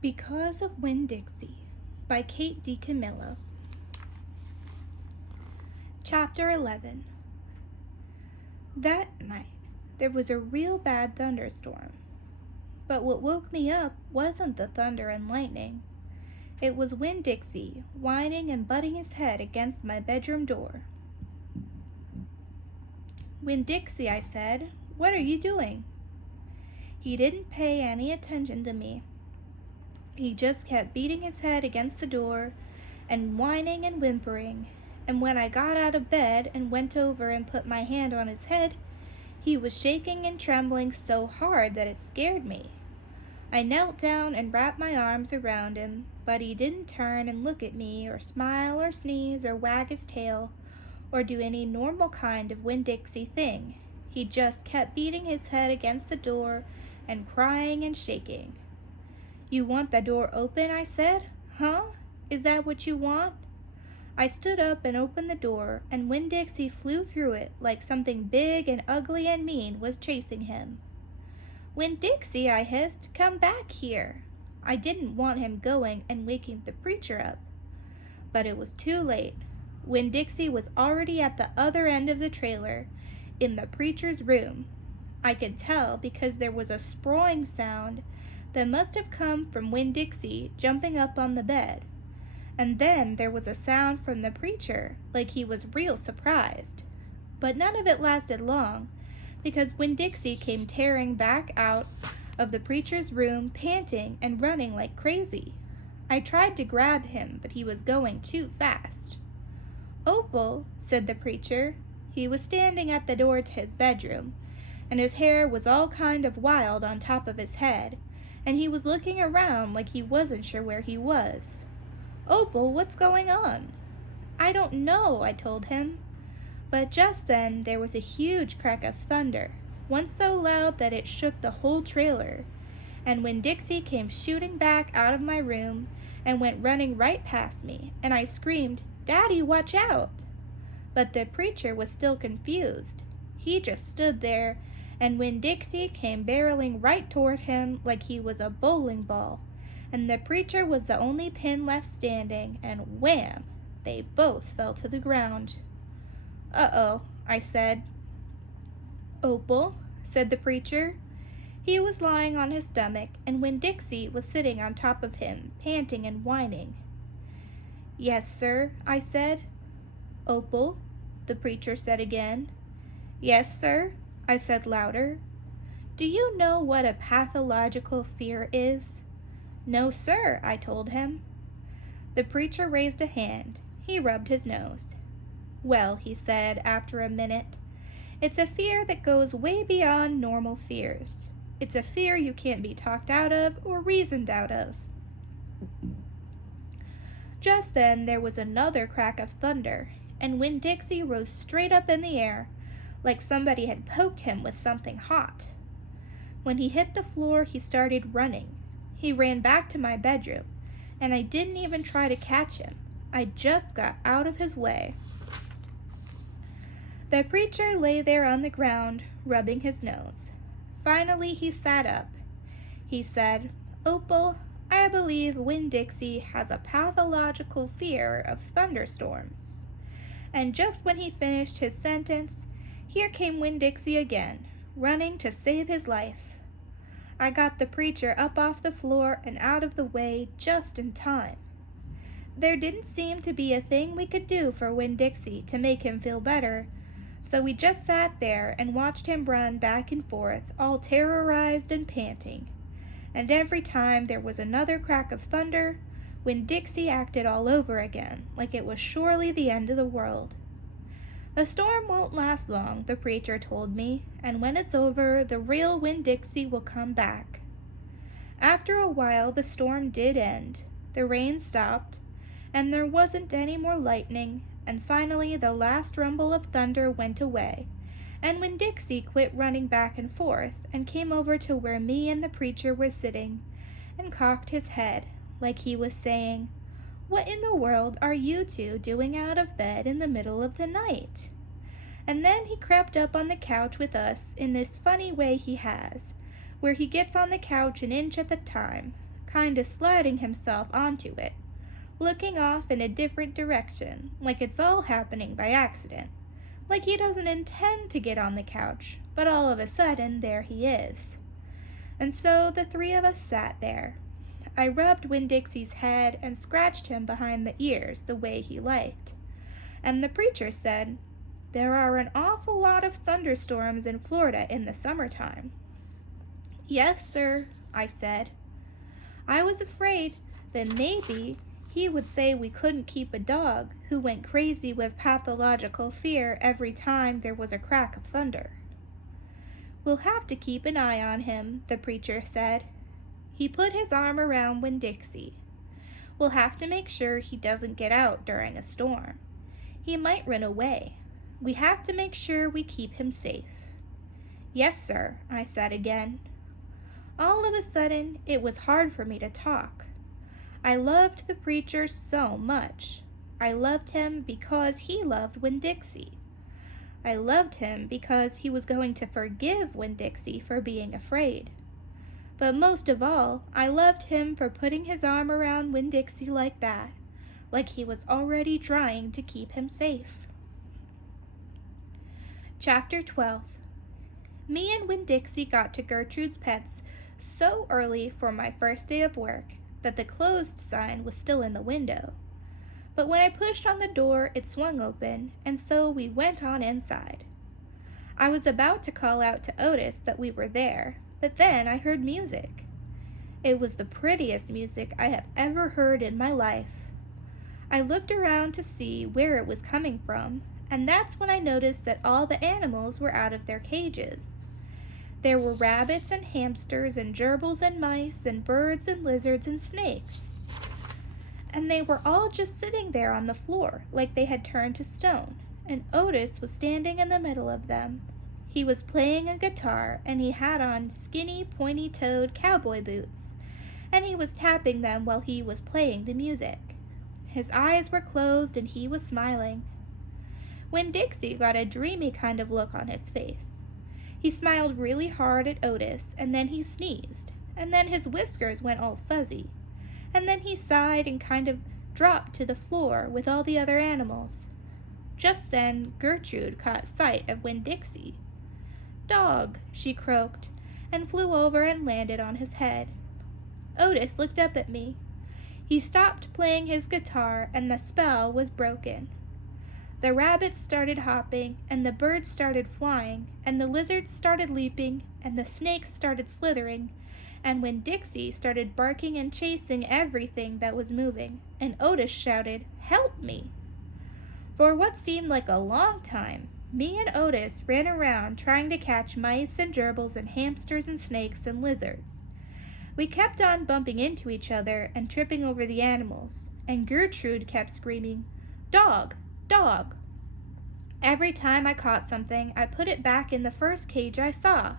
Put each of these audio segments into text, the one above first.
Because of Winn-Dixie by Kate DiCamillo. Chapter 11. That night, there was a real bad thunderstorm. But what woke me up wasn't the thunder and lightning. It was Winn-Dixie whining and butting his head against my bedroom door. "Winn-Dixie," I said, "what are you doing?" He didn't pay any attention to me. He just kept beating his head against the door and whining and whimpering, and when I got out of bed and went over and put my hand on his head, he was shaking and trembling so hard that it scared me. I knelt down and wrapped my arms around him, but he didn't turn and look at me or smile or sneeze or wag his tail or do any normal kind of Winn-Dixie thing. He just kept beating his head against the door and crying and shaking. "You want the door open?" I said. "Huh? Is that what you want?" I stood up and opened the door, and Winn-Dixie flew through it like something big and ugly and mean was chasing him. "Winn-Dixie," I hissed, "come back here." I didn't want him going and waking the preacher up. But it was too late. Winn-Dixie was already at the other end of the trailer, in the preacher's room. I could tell because there was a sprawling sound that must have come from Winn-Dixie jumping up on the bed. And then there was a sound from the preacher, like he was real surprised. But none of it lasted long, because Winn-Dixie came tearing back out of the preacher's room, panting and running like crazy. I tried to grab him, but he was going too fast. "Opal," said the preacher. He was standing at the door to his bedroom, and his hair was all kind of wild on top of his head, and he was looking around like he wasn't sure where he was. "Opal, what's going on?" "I don't know," I told him. But just then there was a huge crack of thunder, one so loud that it shook the whole trailer, and Winn-Dixie came shooting back out of my room and went running right past me, and I screamed, "Daddy, watch out!" But the preacher was still confused. He just stood there, and Winn-Dixie came barreling right toward him like he was a bowling ball, and the preacher was the only pin left standing, and wham! They both fell to the ground. "Uh-oh," I said. "Opal," said the preacher. He was lying on his stomach, and Winn-Dixie was sitting on top of him, panting and whining. "Yes, sir," I said. "Opal," the preacher said again. "Yes, sir," I said louder. "Do you know what a pathological fear is?" "No, sir," I told him. The preacher raised a hand. He rubbed his nose. "Well," he said after a minute, "it's a fear that goes way beyond normal fears. It's a fear you can't be talked out of or reasoned out of." Just then there was another crack of thunder, and Winn-Dixie rose straight up in the air, like somebody had poked him with something hot. When he hit the floor, he started running. He ran back to my bedroom, and I didn't even try to catch him. I just got out of his way. The preacher lay there on the ground, rubbing his nose. Finally, he sat up. He said, "Opal, I believe Winn-Dixie has a pathological fear of thunderstorms." And just when he finished his sentence, here came Winn-Dixie again, running to save his life. I got the preacher up off the floor and out of the way just in time. There didn't seem to be a thing we could do for Winn-Dixie to make him feel better, so we just sat there and watched him run back and forth, all terrorized and panting. And every time there was another crack of thunder, Winn-Dixie acted all over again, like it was surely the end of the world. "The storm won't last long," the preacher told me, "and when it's over, the real Winn-Dixie will come back." After a while, the storm did end. The rain stopped, and there wasn't any more lightning, and finally the last rumble of thunder went away, and Winn-Dixie quit running back and forth and came over to where me and the preacher were sitting and cocked his head, like he was saying, "What in the world are you two doing out of bed in the middle of the night?" And then he crept up on the couch with us in this funny way he has, where he gets on the couch an inch at a time, kinda sliding himself onto it, looking off in a different direction, like it's all happening by accident, like he doesn't intend to get on the couch, but all of a sudden there he is. And so the three of us sat there. I rubbed Winn-Dixie's head and scratched him behind the ears the way he liked. And the preacher said, "There are an awful lot of thunderstorms in Florida in the summertime." "Yes, sir," I said. I was afraid that maybe he would say we couldn't keep a dog who went crazy with pathological fear every time there was a crack of thunder. "We'll have to keep an eye on him," the preacher said. He put his arm around Winn-Dixie. "We'll have to make sure he doesn't get out during a storm. He might run away. We have to make sure we keep him safe." "Yes, sir," I said again. All of a sudden, it was hard for me to talk. I loved the preacher so much. I loved him because he loved Winn-Dixie. I loved him because he was going to forgive Winn-Dixie for being afraid. But most of all, I loved him for putting his arm around Winn-Dixie like that, like he was already trying to keep him safe. Chapter 12. Me and Winn-Dixie got to Gertrude's Pets so early for my first day of work that the closed sign was still in the window. But when I pushed on the door, it swung open, and so we went on inside. I was about to call out to Otis that we were there, but then I heard music. It was the prettiest music I have ever heard in my life. I looked around to see where it was coming from, and that's when I noticed that all the animals were out of their cages. There were rabbits and hamsters and gerbils and mice and birds and lizards and snakes. And they were all just sitting there on the floor like they had turned to stone, and Otis was standing in the middle of them. He was playing a guitar, and he had on skinny, pointy-toed cowboy boots, and he was tapping them while he was playing the music. His eyes were closed, and he was smiling. Winn-Dixie got a dreamy kind of look on his face. He smiled really hard at Otis, and then he sneezed, and then his whiskers went all fuzzy, and then he sighed and kind of dropped to the floor with all the other animals. Just then Gertrude caught sight of Winn-Dixie. "Dog," she croaked, and flew over and landed on his head. Otis looked up at me. He stopped playing his guitar, and the spell was broken. The rabbits started hopping, and the birds started flying, and the lizards started leaping, and the snakes started slithering, and Winn-Dixie started barking and chasing everything that was moving, and Otis shouted, "Help me!" For what seemed like a long time, me and Otis ran around trying to catch mice and gerbils and hamsters and snakes and lizards. We kept on bumping into each other and tripping over the animals, and Gertrude kept screaming, "Dog! Dog!" Every time I caught something, I put it back in the first cage I saw.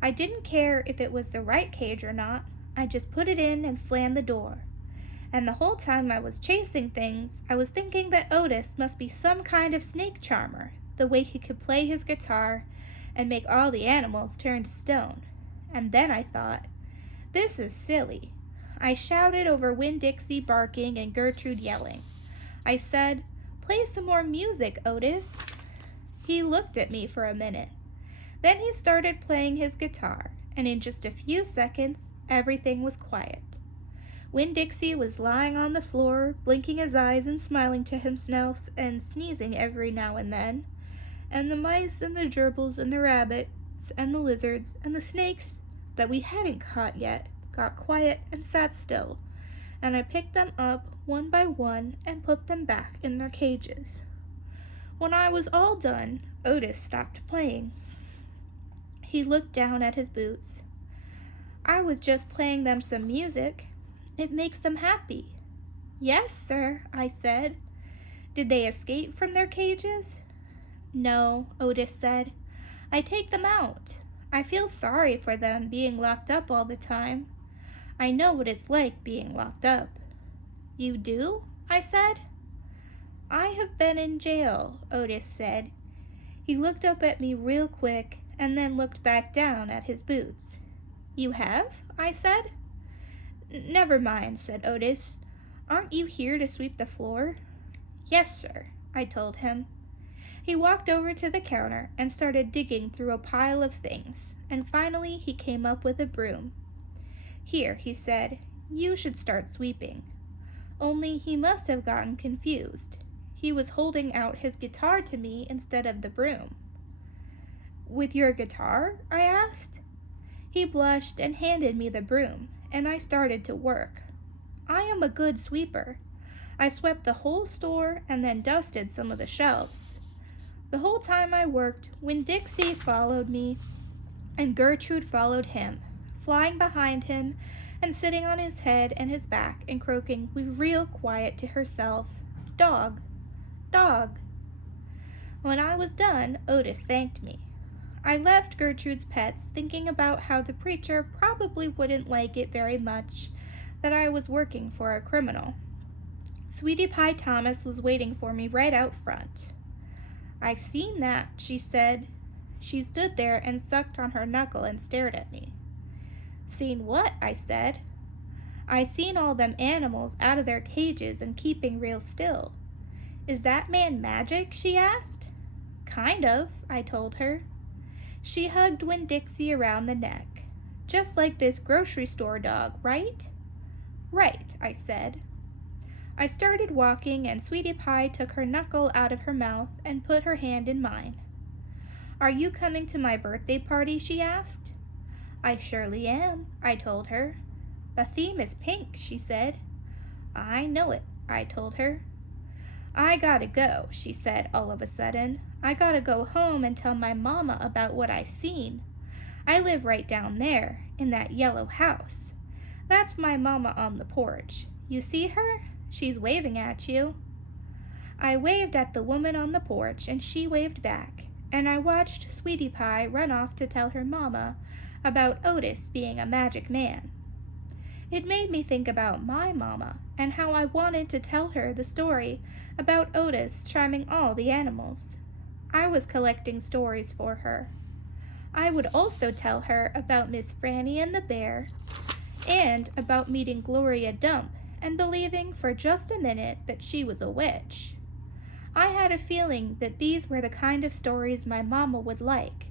I didn't care if it was the right cage or not. I just put it in and slammed the door. And the whole time I was chasing things, I was thinking that Otis must be some kind of snake charmer, the way he could play his guitar and make all the animals turn to stone. And then I thought, this is silly. I shouted over Winn-Dixie barking and Gertrude yelling. I said, "Play some more music, Otis." He looked at me for a minute. Then he started playing his guitar, and in just a few seconds, everything was quiet. Winn-Dixie was lying on the floor, blinking his eyes and smiling to himself and sneezing every now and then. And the mice and the gerbils and the rabbits and the lizards and the snakes that we hadn't caught yet got quiet and sat still, and I picked them up one by one and put them back in their cages. When I was all done, Otis stopped playing. He looked down at his boots. "I was just playing them some music. It makes them happy." "Yes, sir," I said. "Did they escape from their cages?" "No," Otis said. "I take them out. I feel sorry for them being locked up all the time. I know what it's like being locked up." "You do?" I said. "I have been in jail," Otis said. He looked up at me real quick and then looked back down at his boots. "You have?" I said. Never mind, said Otis. Aren't you here to sweep the floor? Yes, sir, I told him. He walked over to the counter and started digging through a pile of things, and finally he came up with a broom. Here, he said, you should start sweeping. Only he must have gotten confused. He was holding out his guitar to me instead of the broom. With your guitar? I asked. He blushed and handed me the broom, and I started to work. I am a good sweeper. I swept the whole store and then dusted some of the shelves. The whole time I worked, Winn-Dixie followed me, and Gertrude followed him, flying behind him and sitting on his head and his back and croaking real quiet to herself, "Dog, dog." When I was done, Otis thanked me. I left Gertrude's pets thinking about how the preacher probably wouldn't like it very much that I was working for a criminal. Sweetie Pie Thomas was waiting for me right out front. "I seen that," she said. She stood there and sucked on her knuckle and stared at me. "Seen what?" I said. "I seen all them animals out of their cages and keeping real still." "Is that man magic?" she asked. "Kind of," I told her. She hugged Winn-Dixie around the neck. "Just like this grocery store dog, right?" "Right," I said. I started walking, and Sweetie Pie took her knuckle out of her mouth and put her hand in mine. "Are you coming to my birthday party?" she asked. "I surely am," I told her. "The theme is pink," she said. "I know it," I told her. "I gotta go," she said all of a sudden. "I gotta go home and tell my mama about what I seen. I live right down there, in that yellow house. That's my mama on the porch. You see her? She's waving at you." I waved at the woman on the porch, and she waved back, and I watched Sweetie Pie run off to tell her mama about Otis being a magic man. It made me think about my mama and how I wanted to tell her the story about Otis charming all the animals. I was collecting stories for her. I would also tell her about Miss Franny and the bear, and about meeting Gloria Dump and believing for just a minute that she was a witch. I had a feeling that these were the kind of stories my mama would like,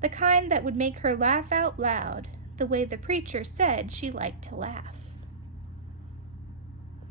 the kind that would make her laugh out loud, the way the preacher said she liked to laugh.